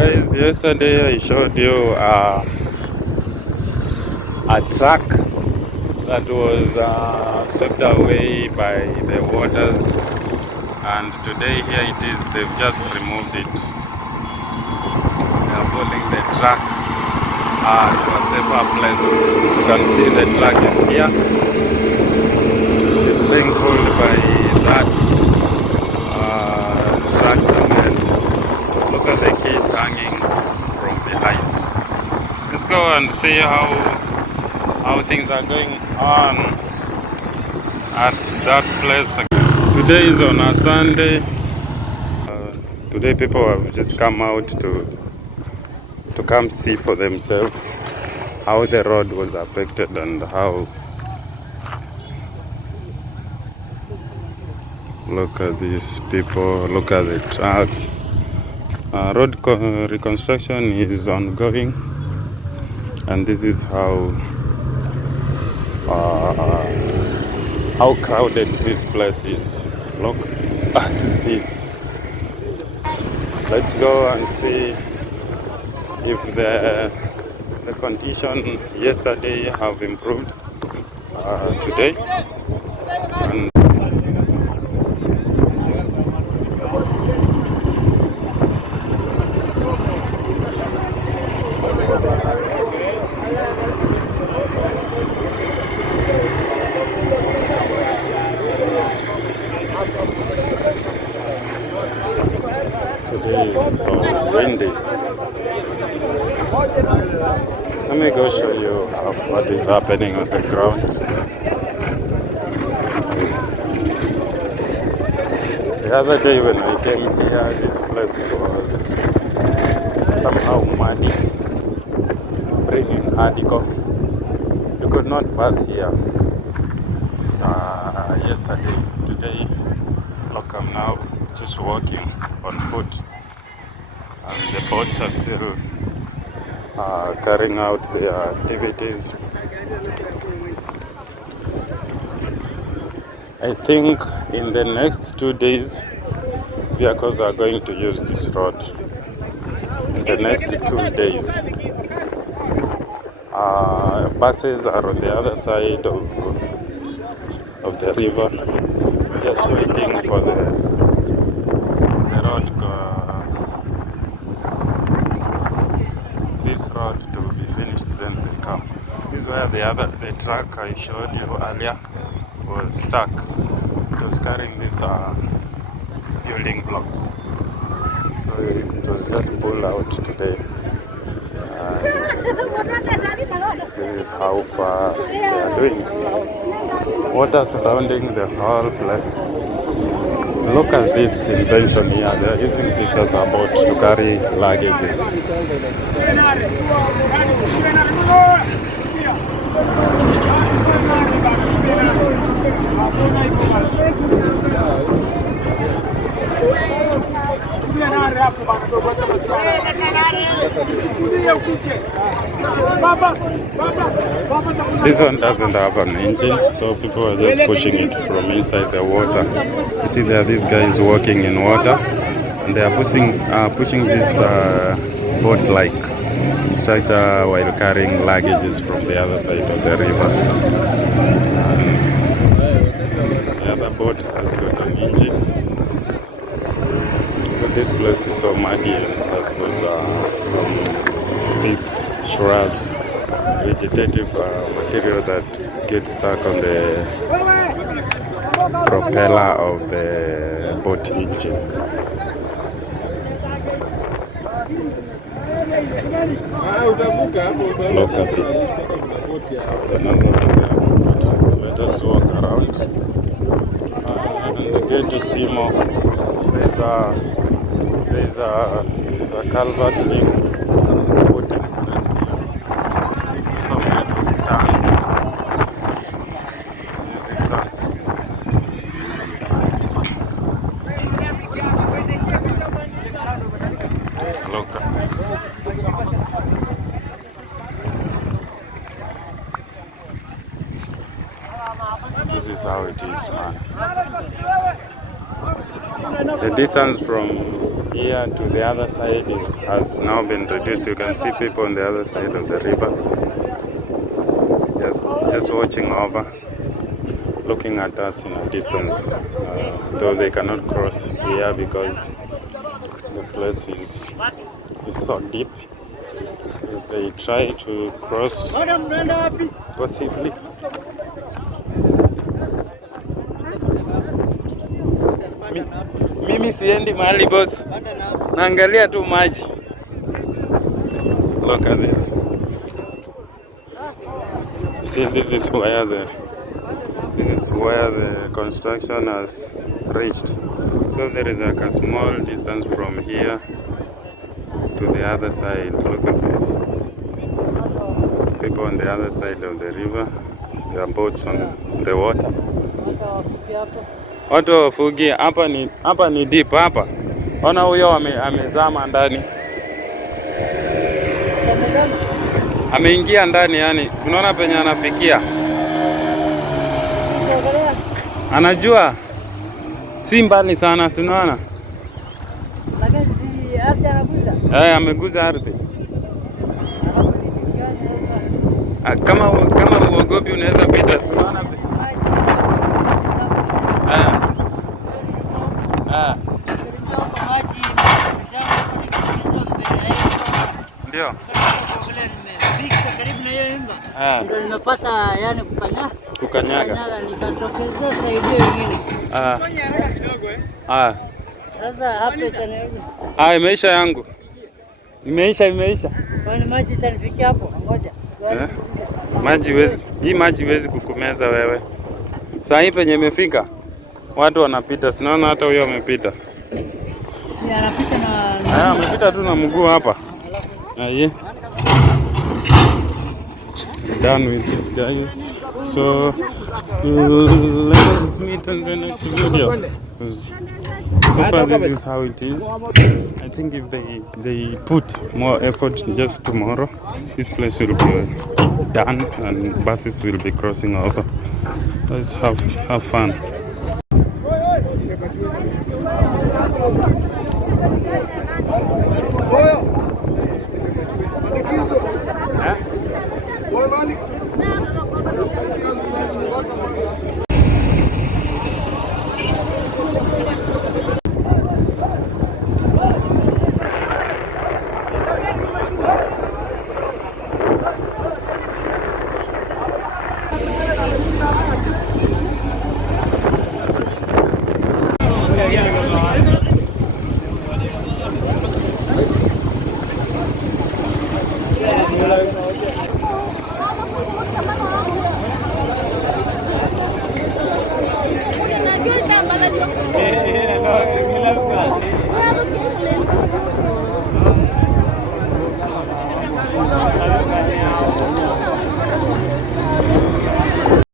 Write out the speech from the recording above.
Guys, yesterday I showed you a truck that was swept away by the waters, and today here it is. They've just removed it. They are pulling the truck to a safer place. You can see the truck is here. It's being pulled by that tractor man. Look at the kids hanging from behind. Let's go and see how things are going on at that place. Today is on a Sunday. Today people have just come out to come see for themselves how the road was affected and how. Look at these people, look at the trucks. Road reconstruction is ongoing, and this is how crowded this place is. Look at this. Let's go and see if the condition yesterday have improved today. And today is so windy. Let me go show you what is happening on the ground. The other day when I came here, this place was somehow muddy, bringing Hadiko. You could not pass here yesterday. Today, look, I'm now just walking on foot, and the boats are still carrying out their activities. I think in the next 2 days, vehicles are going to use this road. In the next 2 days, buses are on the other side of the river, just waiting for the road, this road to be finished. Then they come. This is where the truck I showed you earlier was stuck. It was carrying these building blocks, so it was just pulled out today. This is how far they are doing it. Water surrounding the whole place. Look at this invention here. They are using this as a boat to carry luggages. This one doesn't have an engine, so people are just pushing it from inside the water. You see, there are these guys walking in water, and they are pushing this boat-like structure while carrying luggages from the other side of the river. The other boat has got an engine. But this place is so muddy and has got some sticks, shrubs, vegetative material that gets stuck on the propeller of the boat engine. Look at this. It's another boat. Let us walk around and get to see more. There's a culvert being put in place here. Some kind of tanks. See this one. Just look at this. This is how it is, man. The distance from here to the other side has now been reduced. You can see people on the other side of the river. Yes, just watching over, looking at us in a distance, though they cannot cross here because the place is so deep. If they try to cross possibly. Mimi siendi mahali boss, naangalia tu maji. Look at this. See, this is where the construction has reached. So there is like a small distance from here to the other side. Look at this. People on the other side of the river. There are boats on the water. Watu wafugie. Hapa ni deep hapa. Ona huyo amezama ndani. Ameingia ndani yani. Unaona penye anafikia. Anajua si mbali sana, si unaona? Ameguza ardhi. Kama uogopi unaweza pita, si unaona? Ndio. Ndio nimepata yani kukanyaga. Nikatokezea saidia wengine. Sasa hapa itanirudi. Imeisha yangu. Imeisha. Kwani maji itanifikia hapo? Ngoja. Maji huwezi kukumeza wewe. Saa hii penye imefika watu wanapita, sinaona hata huyo amepita. Si anapita na amepita tu na mguu hapa. Aye. Done with this guys. So let us meet in the next video. So far this is how it is. I think if they put more effort just tomorrow, this place will be done and buses will be crossing over. Let's have fun.